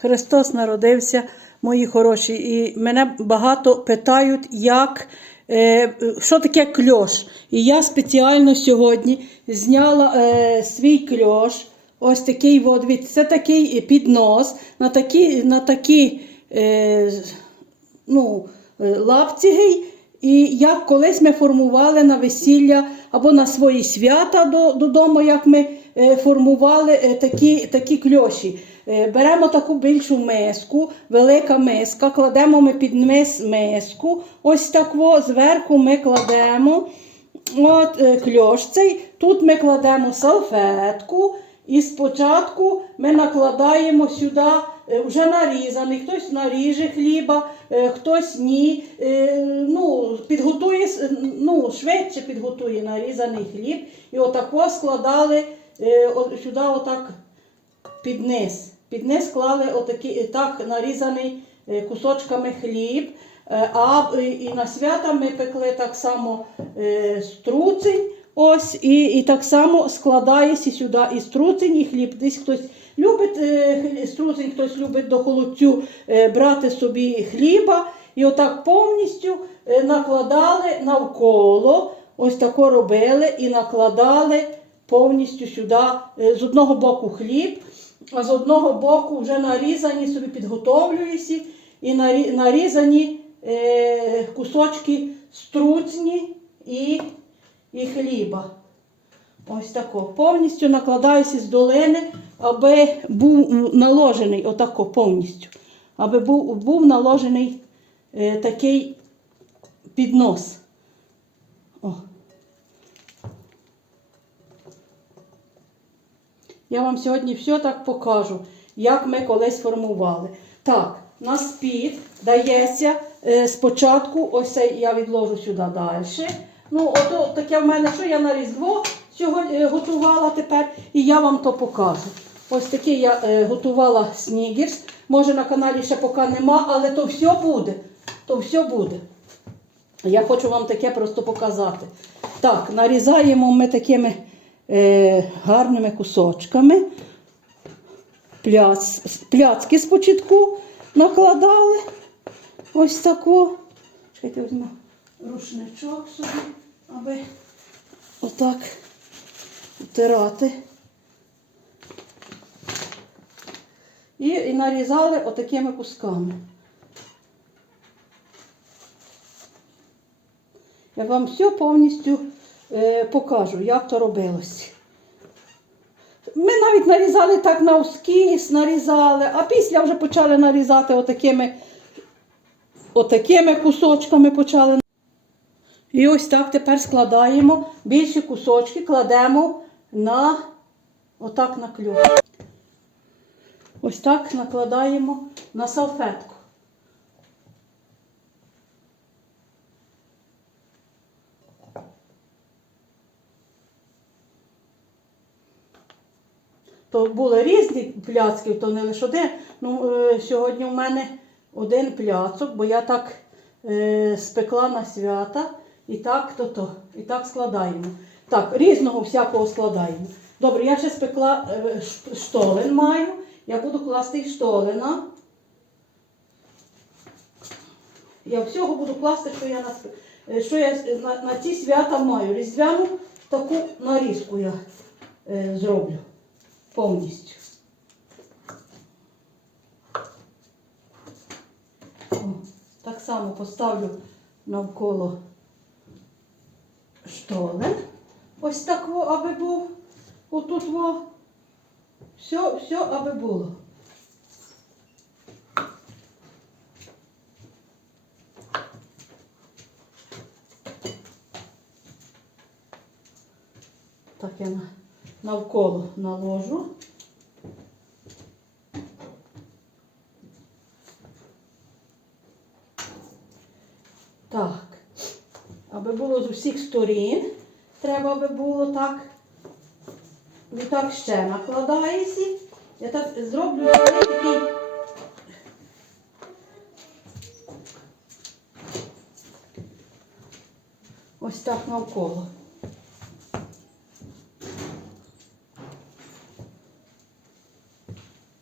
Христос народився, мої хороші. І мене багато питають, як, е, що таке кльош. І я спеціально сьогодні зняла е, свій кльош. Ось такий, от, це такий піднос на такі, на такі е, ну, е, лапціги. І як колись ми формували на весілля або на свої свята додому, як ми е, формували е, такі, такі кльоші. Е, Беремо таку більшу миску, велика миска, кладемо ми під мис миску. Ось так во, зверху ми кладемо от, кльош цей. Тут ми кладемо салфетку. І спочатку ми накладаємо сюди вже нарізаний, хтось наріже хліба, е, хтось ні. Е, Ну, підготує, ну, швидше підготує нарізаний хліб. І отако складали е, сюди отак під низ. Під низ клали отакий, так нарізаний е, кусочками хліб. Е, А е, і на свята ми пекли так само е, струцень. Ось, і, і так само складається сюди і струцень, і хліб. Десь хтось любить е, струцень, хтось любить до холодцю е, брати собі хліба. І отак повністю е, накладали навколо, ось тако робили і накладали повністю сюди з одного боку хліб, а з одного боку вже нарізані собі підготовлююся і нарізані кусочки струцні і, і хліба. Ось тако. Повністю накладаюся з долини, аби був наложений отако повністю. Аби був, був наложений е, такий піднос. О. Я вам сьогодні все так покажу, як ми колись формували. Так, на спід дається е, спочатку, ось я відложу сюди далі. Ну, ото таке в мене, що я на Різдво сьогодні е, готувала тепер, і я вам то покажу. Ось такий я е, готувала снігерс. Може на каналі ще поки нема, але то все буде. То все буде. Я хочу вам таке просто показати. Так, нарізаємо ми такими е, гарними кусочками. Пляц, пляцки спочатку накладали. Ось таку. Чекайте, візьму рушничок собі, аби отак втирати. І, і нарізали отакими кусками. Я вам все повністю е, покажу, як то робилось. Ми навіть нарізали так на ускіс, нарізали, а після вже почали нарізати отакими, отакими кусочками почали. І ось так тепер складаємо більші кусочки, кладемо на отак на клюв. Ось так накладаємо на салфетку. То були різні пляцки, то не лише один. Ну, е, сьогодні у мене один пляцок, бо я так е, спекла на свята. І так то то. І так складаємо. Так, різного всякого складаємо. Добре, я ще спекла е, штолен маю. Я буду класти штолена. Я всього буду класти, що я на, е, що я на, на ці свята маю. Різдвяну таку нарізку я е, зроблю повністю. О, так само поставлю навколо штолен. Ось так, во, аби був. Отут во. Все, все, аби було. Так я навколо наложу. Так. Аби було з усіх сторін, треба аби було так. І так ще накладається. Я так зроблю такий. Ось так навколо.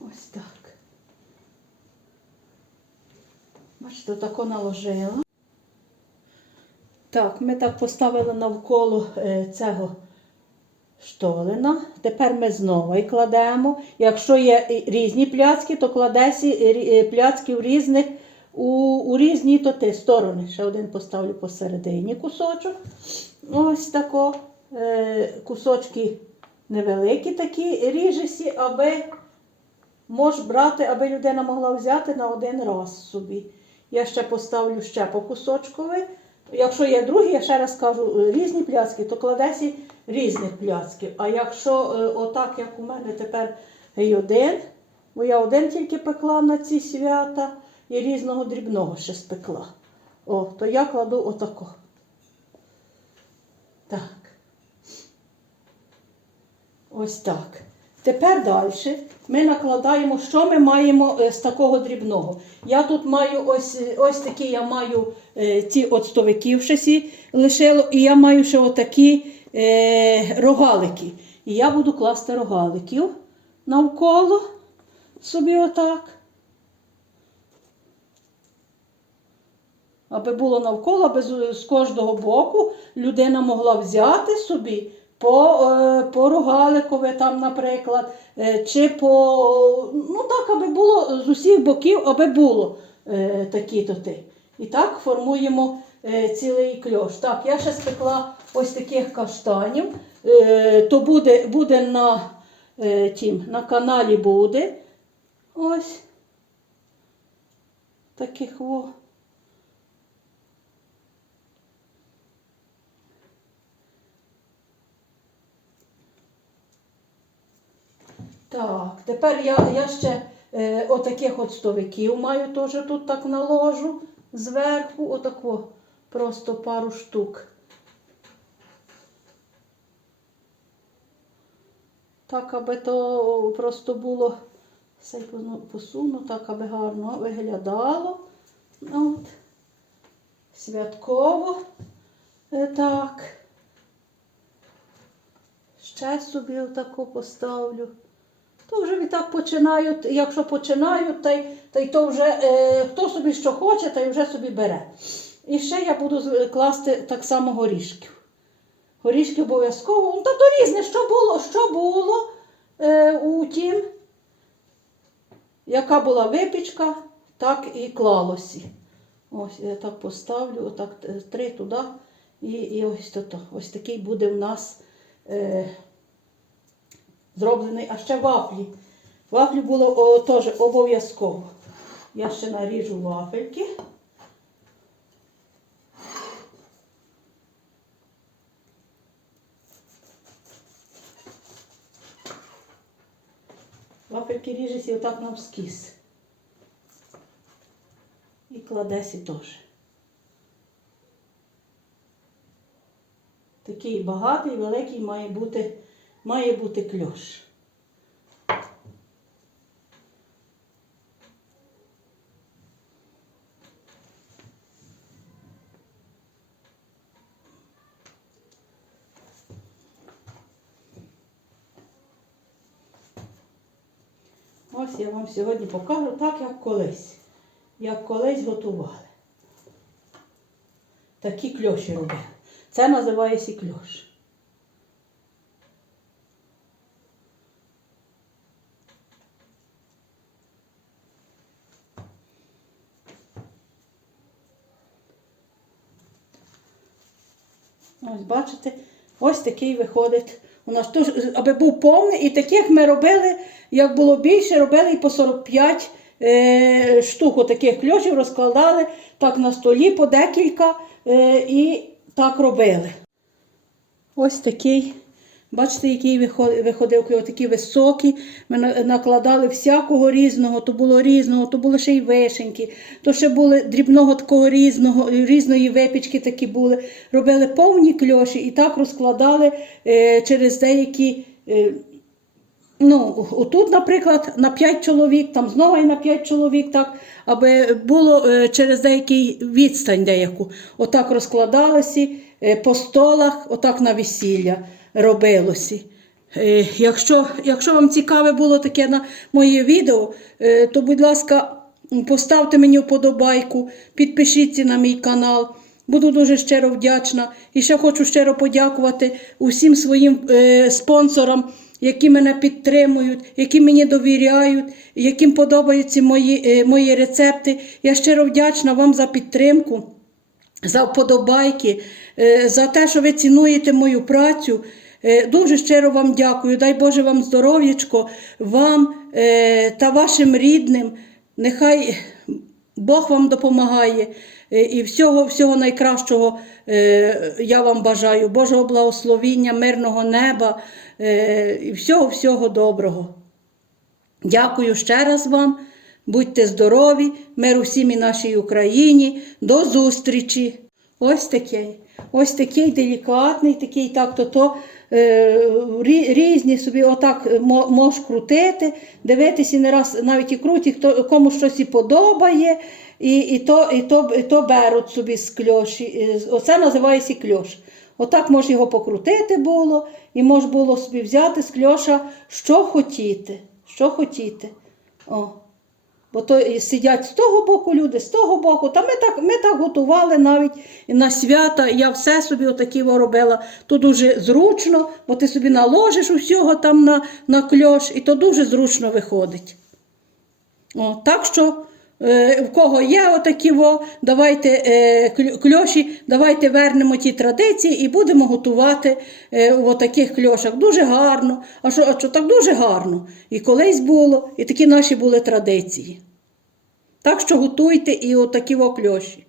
Ось так. Бачите, тако наложила. Так, ми так поставили навколо е, цього штолина. Тепер ми знову і кладемо. Якщо є різні пляцки, то кладесі рі- е, пляцки в різних, у, у різні то ти сторони. Ще один поставлю посередині кусочок. Ось тако. Е, кусочки невеликі такі ріжесі, аби можеш брати, аби людина могла взяти на один раз собі. Я ще поставлю ще по кусочкові. Якщо є другі, я ще раз кажу, е, різні пляцки, то кладесі різних пляцків. А якщо е, отак, як у мене тепер і один, бо я один тільки пекла на ці свята і різного дрібного ще спекла. О, то я кладу отако. Так. Ось так. Тепер далі ми накладаємо, що ми маємо е, з такого дрібного. Я тут маю ось, е, ось такі, я маю е, ці оцтовиків ще сі лишило, і я маю ще отакі е, рогалики. І я буду класти рогаликів навколо собі отак. Аби було навколо, аби з, з кожного боку людина могла взяти собі по, е, по рогаликові, там, наприклад, е, чи по. Ну так, аби було з усіх боків, аби було е, такі то. І так формуємо цілий кльош. Так, я ще спекла ось таких каштанів. То буде, буде на, тім, на каналі буде. Ось. Таких во. Так, тепер я, я ще е, отаких от стовиків маю теж тут так наложу зверху, отако просто пару штук. Так, аби то просто було все посуну, так, аби гарно виглядало. От. Святково. Е, Так. Ще собі отаку поставлю. То вже відтак починають, якщо починають, та й, та й то вже е, хто собі що хоче, та й вже собі бере. І ще я буду класти так само горішків. Горішки обов'язково. Ну, та то різне, що було, що було е, у тім, яка була випічка, так і клалося. Ось я так поставлю, отак е, три туди. І, і ось то. Ось такий буде в нас. Е, зроблений, а ще вафлі. Вафлі було теж обов'язково. Я ще наріжу вафельки. Вафельки ріжеться отак навскіз. І кладесі теж. Такий багатий, великий має бути, має бути кльош. Ось я вам сьогодні покажу так, як колись. Як колись готували. Такі кльоші робили. Це називається кльош. Ось бачите, ось такий виходить. У нас тож, аби був повний, і таких ми робили, як було більше, робили і по 45 е, штук таких кльошів розкладали так на столі по декілька е, і так робили. Ось такий, бачите, який виходив, такий високий. Ми накладали всякого різного, то було різного, то були ще й вишеньки, то ще були дрібного такого різного, різної випічки такі були. Робили повні кльоші і так розкладали е, через деякі. Е, Ну, отут, наприклад, на 5 чоловік, там знову і на 5 чоловік, так, аби було е, через деякий відстань деяку. Отак розкладалося е, по столах, отак на весілля робилося. Е, якщо, якщо вам цікаве було таке на моє відео, е, то, будь ласка, поставте мені вподобайку, підпишіться на мій канал. Буду дуже щиро вдячна. І ще хочу щиро подякувати усім своїм е, спонсорам, які мене підтримують, які мені довіряють, яким подобаються мої, мої рецепти. Я щиро вдячна вам за підтримку за вподобайки, за те, що ви цінуєте мою працю. Е, Дуже щиро вам дякую. Дай Боже вам здоров'ячко, вам е, та вашим рідним. Нехай Бог вам допомагає. Е, І всього, всього найкращого я вам бажаю. Божого благословіння, мирного неба і всього, всього доброго. Дякую ще раз вам. Будьте здорові, миру всім і нашій Україні. До зустрічі. Ось такий. Ось такий делікатний, такий так то то рі- різні собі отак мо- можеш крутити, дивитися не раз навіть і круті, хто кому щось і подобає, і, і, то, і, то, і то беруть собі з кльоші. Е, Оце називається кльош. Отак може його покрутити було, і може було собі взяти з кльоша, що хотіти. Що хотіти. О. Бо то сидять з того боку люди, з того боку. Та ми так, ми так готували навіть на свята. Я все собі отакі робила. То дуже зручно, бо ти собі наложиш усього там на, на кльош, і то дуже зручно виходить. О, так що, в кого є отакі во, давайте е, кльоші, давайте вернемо ті традиції і будемо готувати е, в отаких кльошах. Дуже гарно. А що, а що так дуже гарно? І колись було, і такі наші були традиції. Так що готуйте і отакі во кльоші.